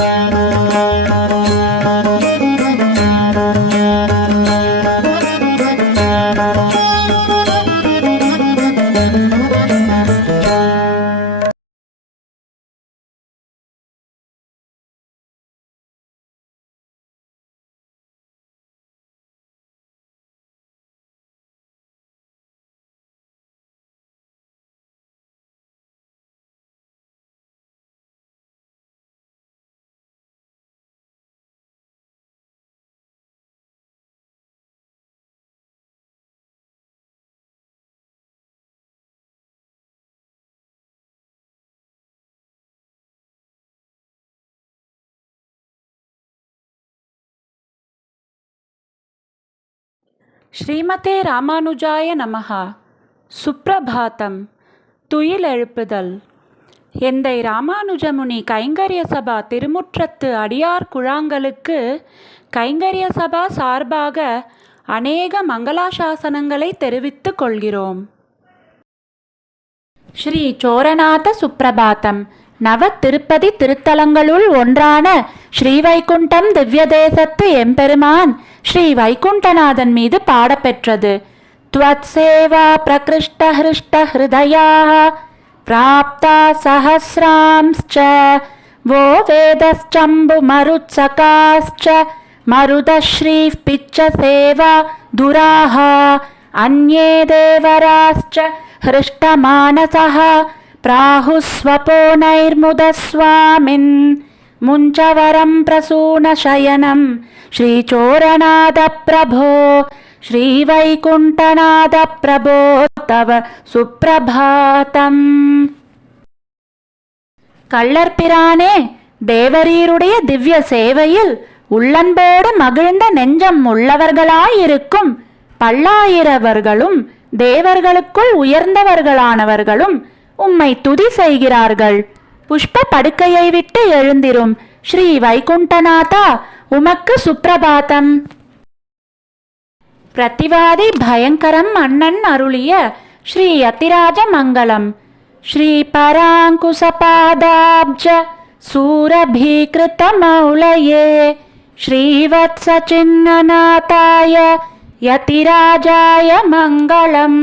Música ஸ்ரீமதே ராமானுஜாய நமஹா. சுப்ரபாதம் துயிலெழுப்புதல் எந்தை ராமானுஜமுனி கைங்கரிய சபா திருமுற்றத்து அடியார் குழாங்களுக்கு கைங்கரிய சபா சார்பாக அநேக மங்களாசாசனங்களை தெரிவித்துக் கொள்கிறோம். ஸ்ரீ சோரநாத சுப்ரபாதம் நவ திருப்பதி திருத்தலங்களுள் ஒன்றான ஸ்ரீவைகுண்டம் திவ்யதேசத்து எம்பெருமான் ஸ்ரீ வைகுண்டநாதன் மீது பாடப்பெற்றது त्वत्सेवा प्रकृष्टहृष्टहृदयाः प्राप्ता सहस्रांश्च वो वेदश्चम्बुमरुत्सकाश्च मरुदश्रीः पिच्चसेवा दुराः अन्ये देवराश्च हृष्टमानसः प्राहुस्वपोनैर्मुदस्वामिन् मुञ्चवरं प्रसूनशयनं श्रीचोरनादप्रभो श्रीवैकुण्ठनादप्रभो तव சுப்பிரபாதம் கள்ளற்பிரானே தேவரீருடைய திவ்ய சேவையில் உள்ளன்போடு மகிழ்ந்த நெஞ்சம் உள்ளவர்களாயிருக்கும் பல்லாயிரவர்களும் தேவர்களுக்குள் உயர்ந்தவர்களானவர்களும் உம்மை துதி செய்கிறார்கள் புஷ்ப படுக்கையை விட்டு எழுந்திரும். ஸ்ரீ வைகுண்டநாதா உமக்கு சுப்பிரபாதம். பிரதிவாதி பயங்கரம் அண்ணன் அருளிய ஸ்ரீ யதிராஜ மங்களம். ஸ்ரீ பராங்குசபாதாப்ஜ சூரபீகிருத்தமௌளயே ஸ்ரீவத்ச சின்னநாதாய யதிராஜாய மங்களம்.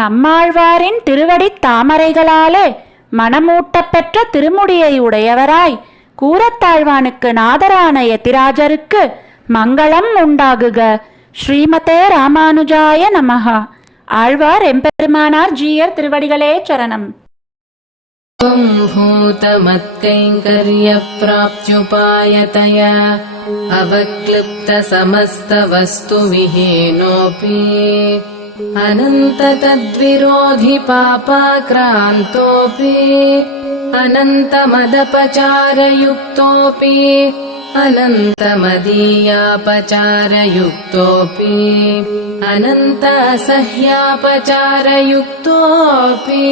நம்மாழ்வாரின் திருவடித் தாமரைகளாலே மனமூட்டப்பெற்ற திருமுடியை உடையவராய் கூரத்தாழ்வானுக்கு நாதரான யதிராஜருக்கு மங்களம் உண்டாகுக ஸ்ரீமதே ராமானுஜாய நமஹா ஆழ்வார் எம்பெருமானார் ஜீயர் திருவடிகளே சரணம் भूतमत्कैङ्कर्यप्राप्त्युपायतया अवक्लृप्तसमस्तवस्तुविहीनोऽपि अनन्ततद्विरोधि पापाक्रान्तोऽपि अनन्तमदपचारयुक्तोऽपि अनन्तमदीयापचारयुक्तोऽपि अनन्त असह्यापचारयुक्तोऽपि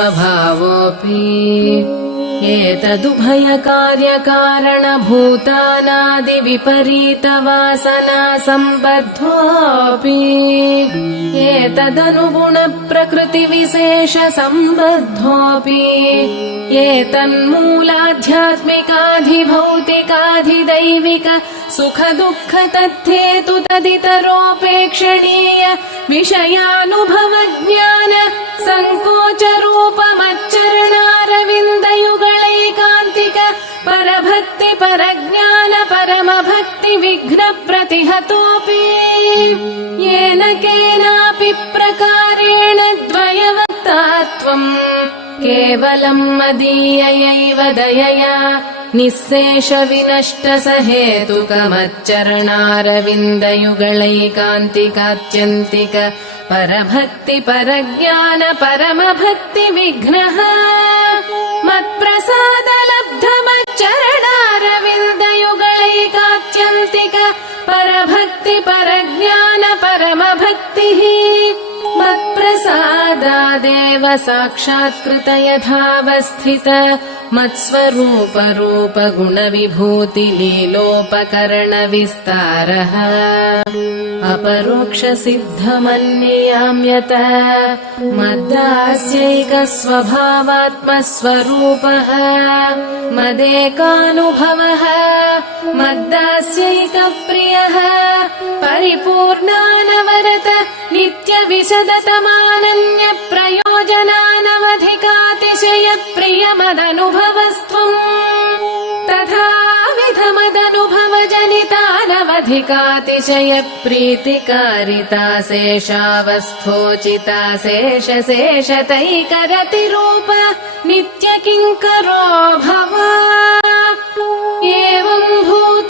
एतत्कार्यकारणभूतानादिविपरीताहङ्कारविमूढात्मस्वभावोऽपि एतदुभयकार्यकारणभूतानादिविपरीतवासना सम्बद्धोऽपि एतदनुगुणप्रकृतिविशेषसम्बद्धोऽपि एतन्मूलाध्यात्मिकाधिभौतिकाधिदैविक सुखदुःख तद्धेतु तदितरोपेक्षणीय विषयानुभवज्ञान सङ्कोचरूपमच्चरणारविन्दयुगलैकान्तिक परभक्ति परज्ञान परमभक्ति विघ्नप्रतिहतोऽपि। येन केनापि प्रकारेण द्वयवक्तात्वम् केवलम् मदीययैव दयया निःशेष स हेतुकमच्चरणारविन्दयुगलैकान्तिकात्यन्तिक परभक्ति परज्ञान परमभक्ति विघ्नः। परभक्ति परज्ञान परमभक्तिः मत्प्रसादादेव साक्षात्कृत यथावस्थित मत्स्वरूप रूप गुणविभूति लीलोपकरण विस्तारः अपरोक्ष सिद्धमन्ययाम्यत मद्दास्यैक स्वभावात्मस्वरूपः मदेकानुभवः। मद्दास्यैक प्रियः परिपूर्णानवरत नित्यविशदतमानन्य प्रयोजनानवधिकातिशय प्रियमदनुभवस्त्वम् तथा विधमदनुभव जनितानवधिकातिशय प्रीतिकारिता शेषावस्थोचिता शेष नित्य किङ्करो भव। एवम् भूतोऽसि